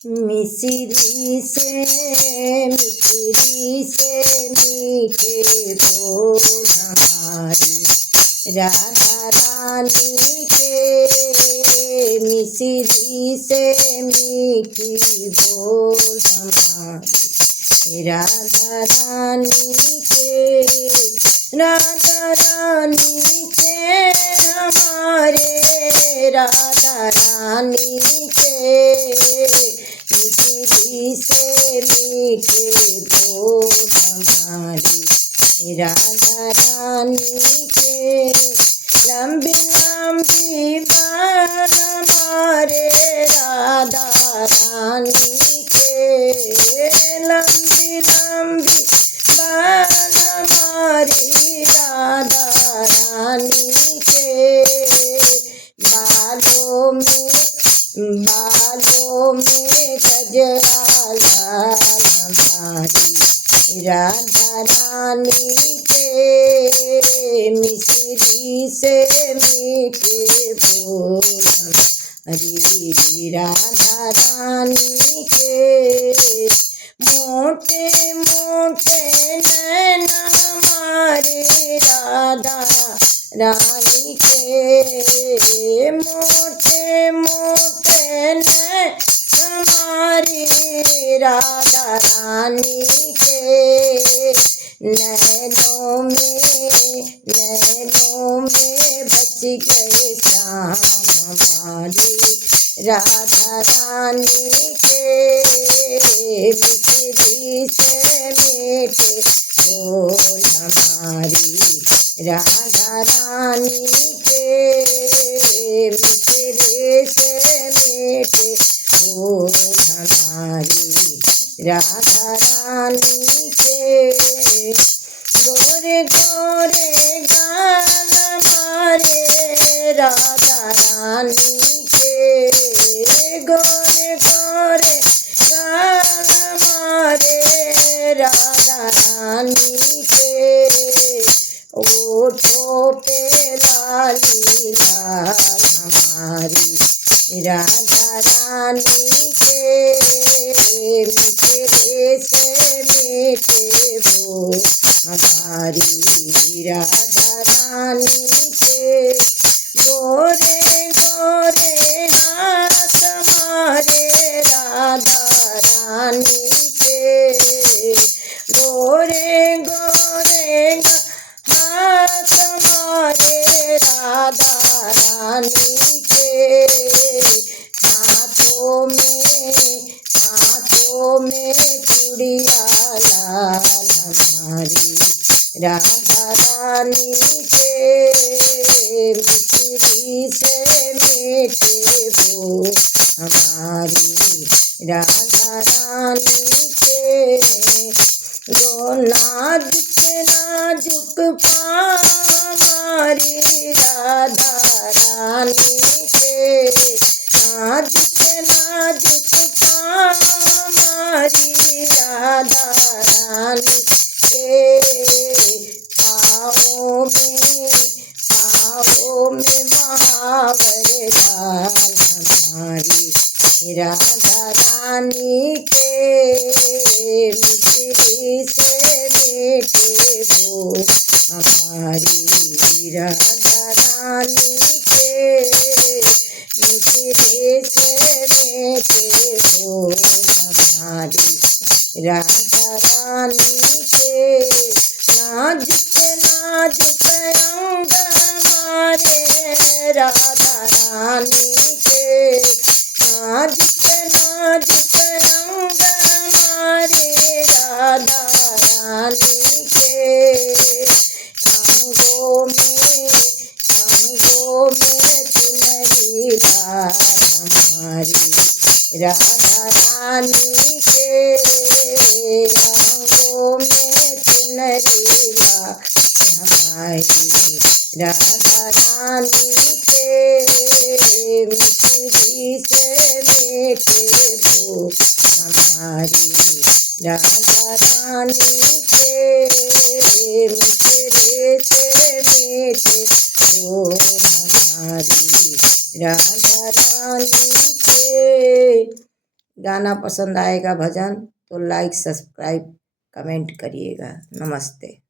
मिश्री से मीठे बोल हमारी राधा रानी के। मिश्री से मीठी बोल हमारी राधा रानी के। राधा रानी के हमारे राधा रानी के। मिश्री से मीठे बोल हमारी राधा रानी के। लंबी लंबी बाल हमारे राधा रानी के। लंबी लंबी बाल हमारी राधा रानी के। बालों में गजरा लाल हमारी राधा रानी के। मिश्री से मीठे बोल हमारी राधा रानी के। मोटे मोटे नैन हमारे राधा रानी के। मोटे मोटे नैन हमारी राधा रानी के। नैनों में बच गए श्याम हमारी राधा रानी के। मिश्री से मीठे बोल हमारी राधा रानी के। मिश्री से मीठे बोल हमारी राधा रानी के। गोरे गोरे गाल हमारे राधा रानी के। गोरे गोरे गाल हमारे राधा रानी के। ओठों पे लाली लाल हमारी राधा रानी के। मिश्री से मीठे बोल हमारी राधा रानी के। गोरे गोरे हाथ हमारे राधा रानी के। गोरे गोरे हाथ हमारे राधा रानी के। हाथों में चूड़िया लाल हमारी राधा रानी के। मिश्री से मीठे बोल हमारी राधा रानी के। गो नाजुक नाजुक पाँव हमारी राधा रानी के। नाजुक नाजुक पाँव हमारी राधा रानी के। पाँवों में महावर लाल हमारी राधा रानी के। मिश्री से मीठे बोल हमारी राधा रानी के। मिश्री से मीठे बोल हमारी राधा रानी के। नाजुक नाजुक अंग हमारे राधा रानी के। नाजुक नाजुक अंग हमारे राधा रानी के। अंगों में चुनरी लाल हमारी राधा रानी के। अंगों में चुनरी लाल हमारी राधा रानी के। मिश्री से मीठे बोल हमारी राधा रानी के। मिश्री से मीठे बोल हमारी राधा रानी के। गाना पसंद आएगा भजन तो लाइक सब्सक्राइब कमेंट करिएगा। नमस्ते।